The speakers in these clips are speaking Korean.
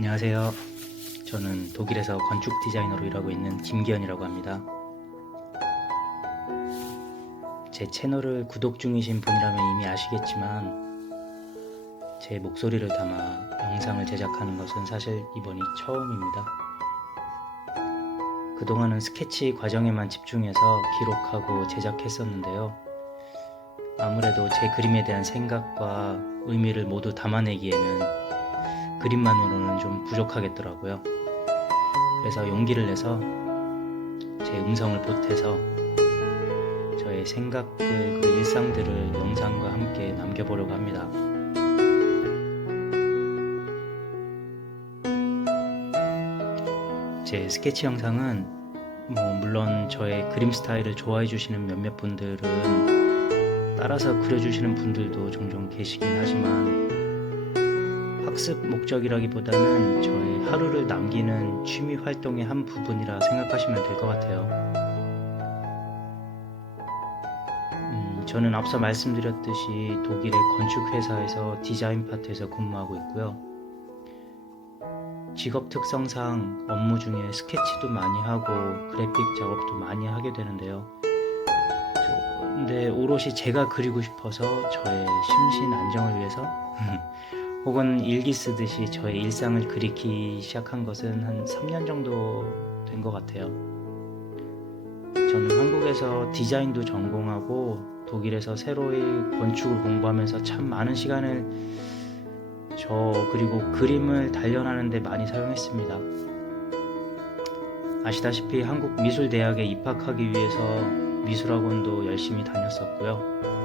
안녕하세요. 저는 독일에서 건축 디자이너로 일하고 있는 김기현이라고 합니다. 제 채널을 구독 중이신 분이라면 이미 아시겠지만 제 목소리를 담아 영상을 제작하는 것은 사실 이번이 처음입니다. 그동안은 스케치 과정에만 집중해서 기록하고 제작했었는데요. 아무래도 제 그림에 대한 생각과 의미를 모두 담아내기에는 그림만으로는 좀 부족하겠더라고요. 그래서 용기를 내서 제 음성을 보태서 저의 생각들, 그 일상들을 영상과 함께 남겨보려고 합니다. 제 스케치 영상은 뭐 물론 저의 그림 스타일을 좋아해 주시는 몇몇 분들은 따라서 그려주시는 분들도 종종 계시긴 하지만 학습 목적이라기보다는 저의 하루를 남기는 취미 활동의 한 부분이라 생각하시면 될 것 같아요. 음, 저는 앞서 말씀드렸듯이 독일의 건축회사에서 디자인 파트에서 근무하고 있고요. 직업 특성상 업무 중에 스케치도 많이 하고 그래픽 작업도 많이 하게 되는데요. 저- 근데 오롯이 제가 그리고 싶어서 저의 심신 안정을 위해서 혹은 일기 쓰듯이 저의 일상을 그리기 시작한 것은 한 3년 정도 된 것 같아요. 저는 한국에서 디자인도 전공하고 독일에서 새로이 건축을 공부하면서 참 많은 시간을 저 그리고 그림을 단련하는데 많이 사용했습니다. 아시다시피 한국미술대학에 입학하기 위해서 미술학원도 열심히 다녔었고요.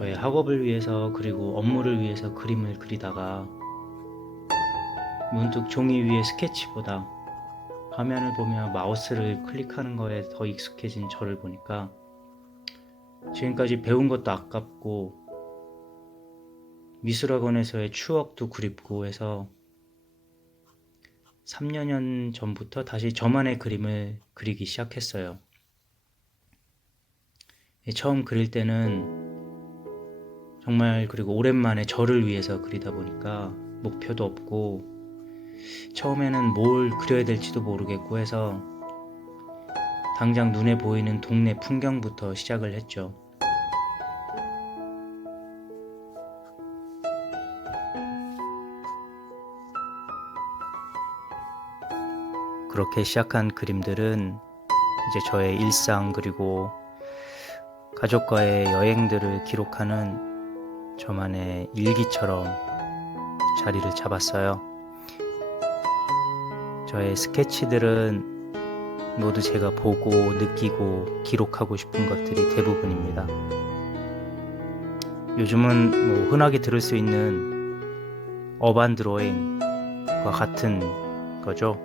저의 학업을 위해서 그리고 업무를 위해서 그림을 그리다가 문득 종이 위에 스케치보다 화면을 보며 마우스를 클릭하는 거에 더 익숙해진 저를 보니까 지금까지 배운 것도 아깝고 미술학원에서의 추억도 그립고 해서 3년 전부터 다시 저만의 그림을 그리기 시작했어요. 처음 그릴 때는 정말 그리고 오랜만에 저를 위해서 그리다 보니까 목표도 없고 처음에는 뭘 그려야 될지도 모르겠고 해서 당장 눈에 보이는 동네 풍경부터 시작을 했죠. 그렇게 시작한 그림들은 이제 저의 일상 그리고 가족과의 여행들을 기록하는 저만의 일기처럼 자리를 잡았어요. 저의 스케치들은 모두 제가 보고 느끼고 기록하고 싶은 것들이 대부분입니다. 요즘은 뭐 흔하게 들을 수 있는 어반 드로잉과 같은 거죠.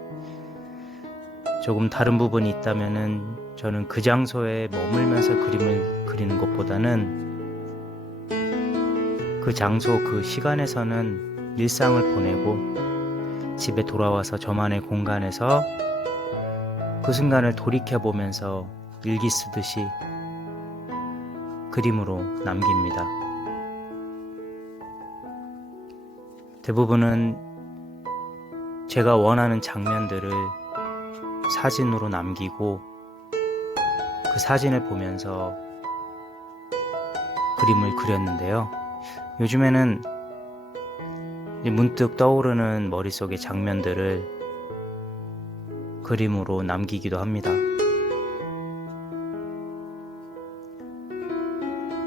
조금 다른 부분이 있다면은 저는 그 장소에 머물면서 그림을 그리는 것보다는 그 장소 그 시간에서는 일상을 보내고 집에 돌아와서 저만의 공간에서 그 순간을 돌이켜 보면서 일기 쓰듯이 그림으로 남깁니다. 대부분은 제가 원하는 장면들을 사진으로 남기고 그 사진을 보면서 그림을 그렸는데요. 요즘에는 문득 떠오르는 머릿속의 장면들을 그림으로 남기기도 합니다.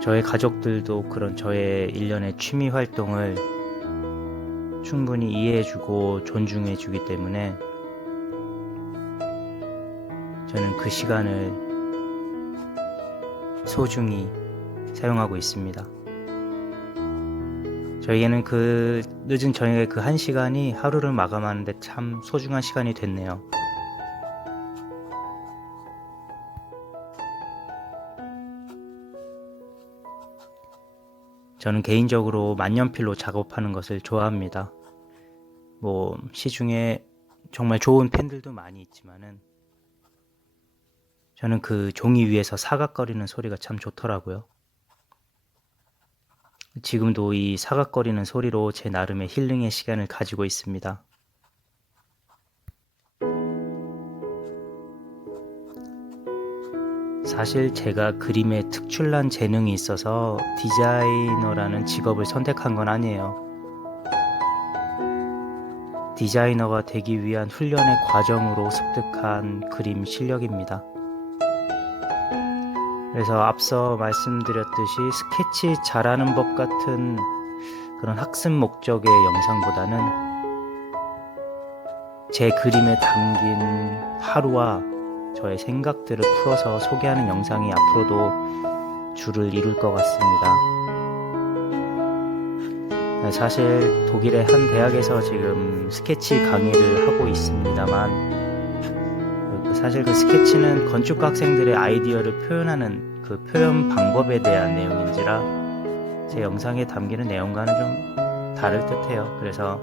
저의 가족들도 그런 저의 일련의 취미 활동을 충분히 이해해주고 존중해주기 때문에 저는 그 시간을 소중히 사용하고 있습니다. 저에게는 그 늦은 저녁의 그 한 시간이 하루를 마감하는데 참 소중한 시간이 됐네요. 저는 개인적으로 만년필로 작업하는 것을 좋아합니다. 뭐 시중에 정말 좋은 펜들도 많이 있지만은 저는 그 종이 위에서 사각거리는 소리가 참 좋더라고요. 지금도 이 사각거리는 소리로 제 나름의 힐링의 시간을 가지고 있습니다. 사실 제가 그림에 특출난 재능이 있어서 디자이너라는 직업을 선택한 건 아니에요. 디자이너가 되기 위한 훈련의 과정으로 습득한 그림 실력입니다. 그래서 앞서 말씀드렸듯이 스케치 잘하는 법 같은 그런 학습 목적의 영상보다는 제 그림에 담긴 하루와 저의 생각들을 풀어서 소개하는 영상이 앞으로도 줄을 이룰 것 같습니다. 네, 사실 독일의 한 대학에서 지금 스케치 강의를 하고 있습니다만 그 사실 그 스케치는 건축 학생들의 아이디어를 표현하는 그 표현 방법에 대한 내용인지라 제 영상에 담기는 내용과는 좀 다를 듯해요. 그래서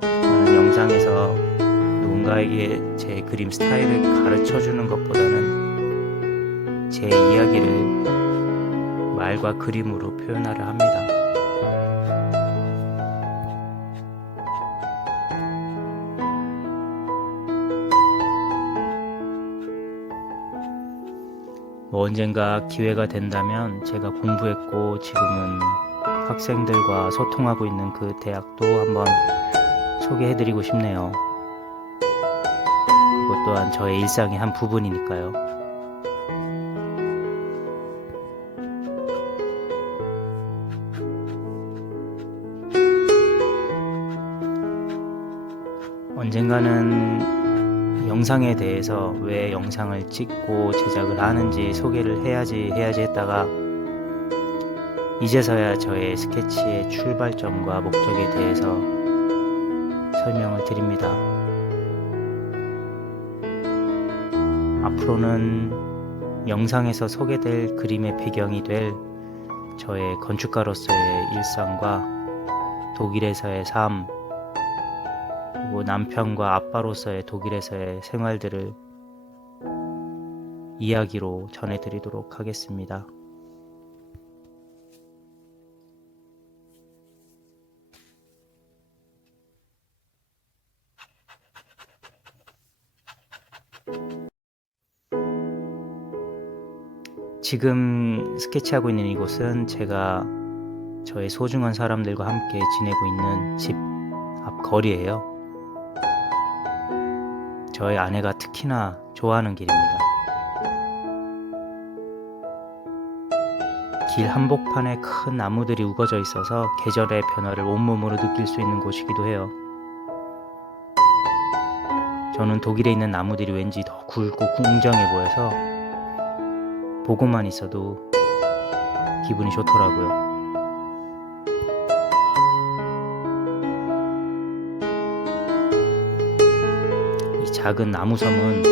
저는 영상에서 누군가에게 제 그림 스타일을 가르쳐 주는 것보다는 제 이야기를 말과 그림으로 표현하려 합니다. 뭐 언젠가 기회가 된다면 제가 공부했고 지금은 학생들과 소통하고 있는 그 대학도 한번 소개해드리고 싶네요. 그것 또한 저의 일상의 한 부분이니까요. 언젠가는 영상에 대해서 왜 영상을 찍고 제작을 하는지 소개를 해야지 해야지 했다가 이제서야 저의 스케치의 출발점과 목적에 대해서 설명을 드립니다. 앞으로는 영상에서 소개될 그림의 배경이 될 저의 건축가로서의 일상과 독일에서의 삶, 그리고 남편과 아빠로서의 독일에서의 생활들을 이야기로 전해드리도록 하겠습니다. 지금 스케치하고 있는 이곳은 제가 저의 소중한 사람들과 함께 지내고 있는 집 앞 거리예요. 저의 아내가 특히나 좋아하는 길입니다. 길 한복판에 큰 나무들이 우거져 있어서 계절의 변화를 온몸으로 느낄 수 있는 곳이기도 해요. 저는 독일에 있는 나무들이 왠지 더 굵고 웅장해 보여서 보고만 있어도 기분이 좋더라고요. 작은 나무섬은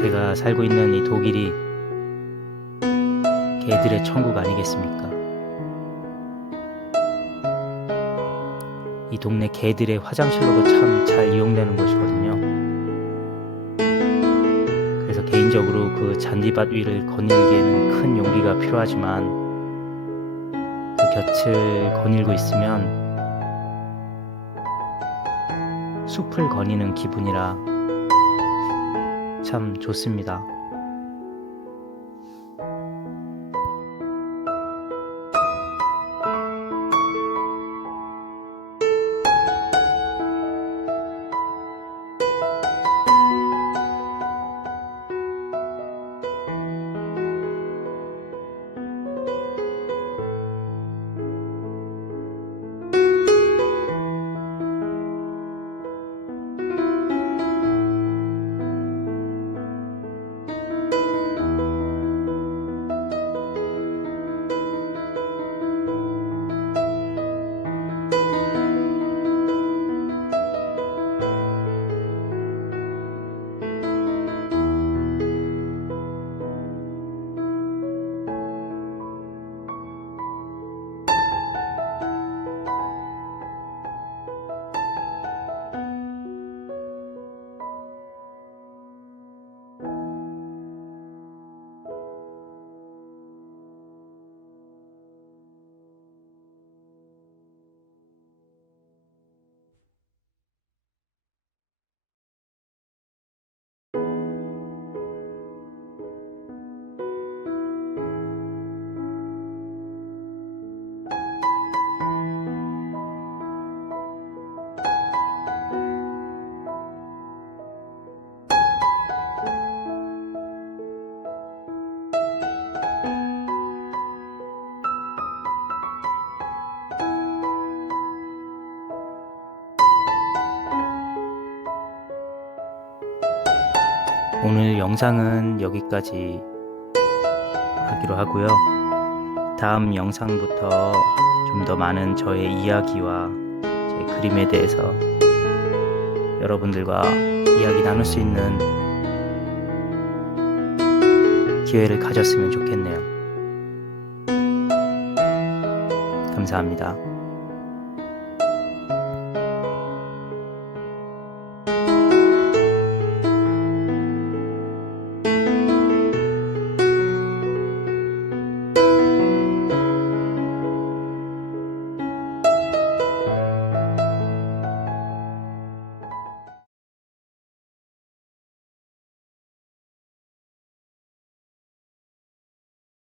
제가 살고 있는 이 독일이 개들의 천국 아니겠습니까? 이 동네 개들의 화장실로도 참 잘 이용되는 곳이거든요. 그래서 개인적으로 그 잔디밭 위를 거닐기에는 큰 용기가 필요하지만 그 곁을 거닐고 있으면 숲을 거니는 기분이라 참 좋습니다. 영상은 여기까지 하기로 하고요. 다음 영상부터 좀 더 많은 저의 이야기와 제 그림에 대해서 여러분들과 이야기 나눌 수 있는 기회를 가졌으면 좋겠네요. 감사합니다.